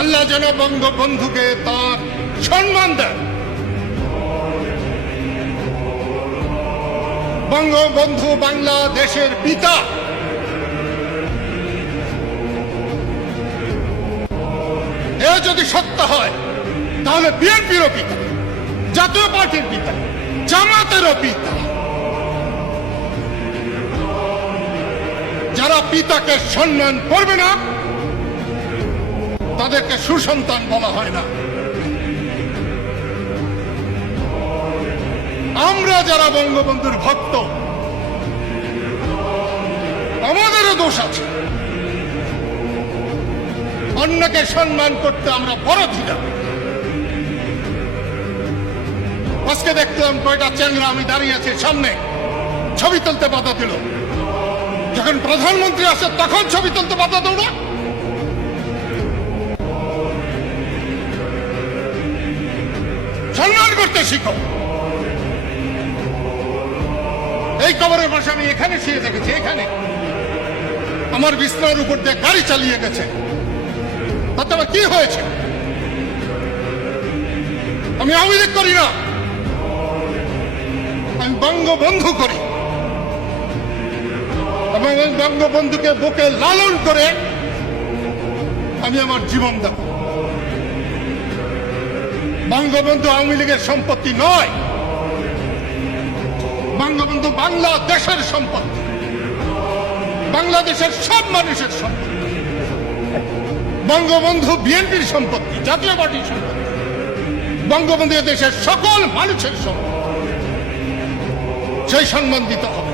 আল্লাহ যেন বঙ্গবন্ধুকে তার সম্মান দেন। বঙ্গবন্ধু বাংলাদেশের পিতা। এ যদি সত্য হয় তাহলে বিএনপিরও পিতা, জাতীয় পার্টির পিতা, জামাতেরও পিতা। যারা পিতাকে সম্মান করবে না তাদেরকে সুসন্তান বলা হয় না। আমরা যারা বঙ্গবন্ধুর ভক্ত, আমাদেরও দোষ আছে। অন্যকে সম্মান করতে আমরা বড় ধিরা। আজকে দেখলাম কয়টা চ্যাংরা, আমি দাঁড়িয়ে আছি সামনে, ছবি তুলতে বাধা দিল। যখন প্রধানমন্ত্রী আসে তখন ছবি তুলতে বাধা দেব না? সম্মান করতে শিখো। এই কবরের পাশে আমি এখানে শুয়ে দেখেছি, এখানে আমার বিছনার উপর দিয়ে গাড়ি চালিয়ে গেছে, তাতে আমার কি হয়েছে? আমি আওয়ামী লীগ করি না, আমি বঙ্গবন্ধু করি এবং বঙ্গবন্ধুকে বুকে লালন করে আমি আমার জীবন দেব। বঙ্গবন্ধু আওয়ামী লীগের সম্পত্তি নয়, বঙ্গবন্ধু বাংলাদেশের সম্পত্তি, বাংলাদেশের সব মানুষের সম্পত্তি। বঙ্গবন্ধু বিএনপির সম্পত্তি, জাতীয় পার্টির সম্পত্তি। বঙ্গবন্ধু দেশের সকল মানুষের সম্পত্তি। সেই সম্মান দিতে হবে।